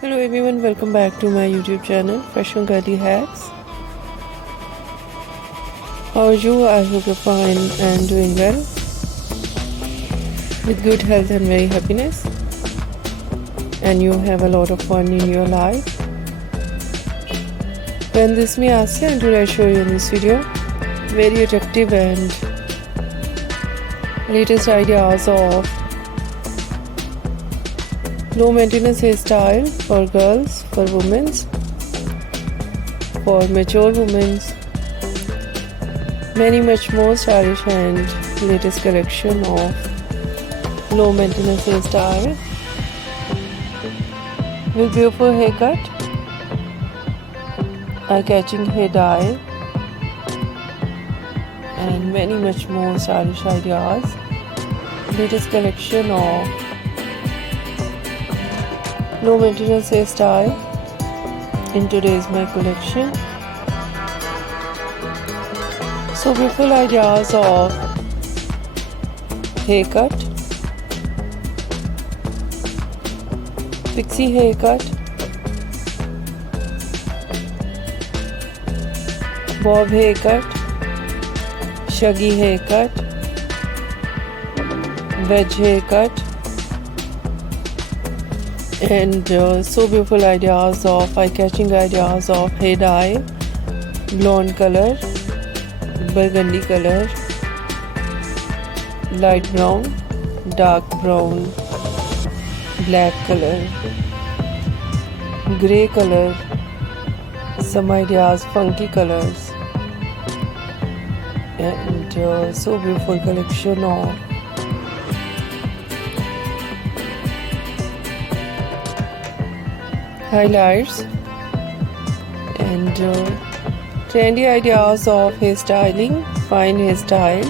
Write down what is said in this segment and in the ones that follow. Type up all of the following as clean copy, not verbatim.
Hello everyone, welcome back to my YouTube channel Fashion Girly Hacks. How are you? I hope you're fine and doing well with good health and very happiness, and you have a lot of fun in your life. When this is me Asya, and today I show you in this video very attractive and latest ideas of low maintenance hairstyle for girls, for women, for mature women, many much more stylish and latest collection of low maintenance hairstyle with beautiful haircut, eye-catching hair dye, and many much more stylish ideas. Latest collection of low maintenance hairstyle in today's my collection. So beautiful ideas of haircut, Pixie haircut, bob haircut, shaggy haircut, wedge haircut, and so beautiful ideas of eye-catching ideas of hair dye, blonde color, burgundy color, light brown, dark brown, black color, grey color, some ideas funky colors, and so beautiful collection of highlights and trendy ideas of hairstyling, fine hairstyle,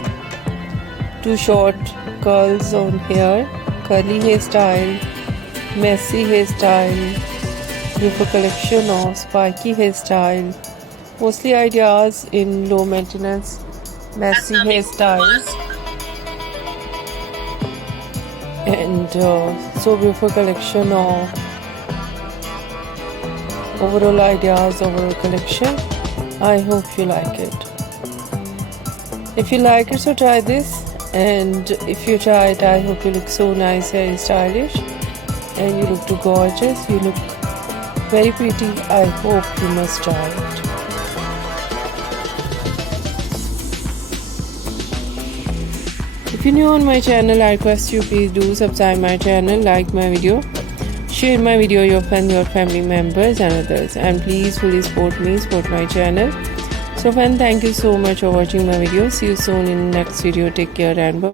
too short curls on hair, curly hairstyle, messy hairstyle, beautiful collection of spiky hairstyle, mostly ideas in low maintenance messy hairstyles, and so beautiful collection of overall ideas, overall collection. I hope you like it. If you like it, so try this, and if you try it, I hope you look so nice and stylish, and you look too gorgeous, you look very pretty. I hope you must try it. If you're new on my channel, I request you please do subscribe my channel, like my video, share my video with your friends, your family members and others, and please fully support me, support my channel. So friends, thank you so much for watching my video. See you soon in next video. Take care and bye.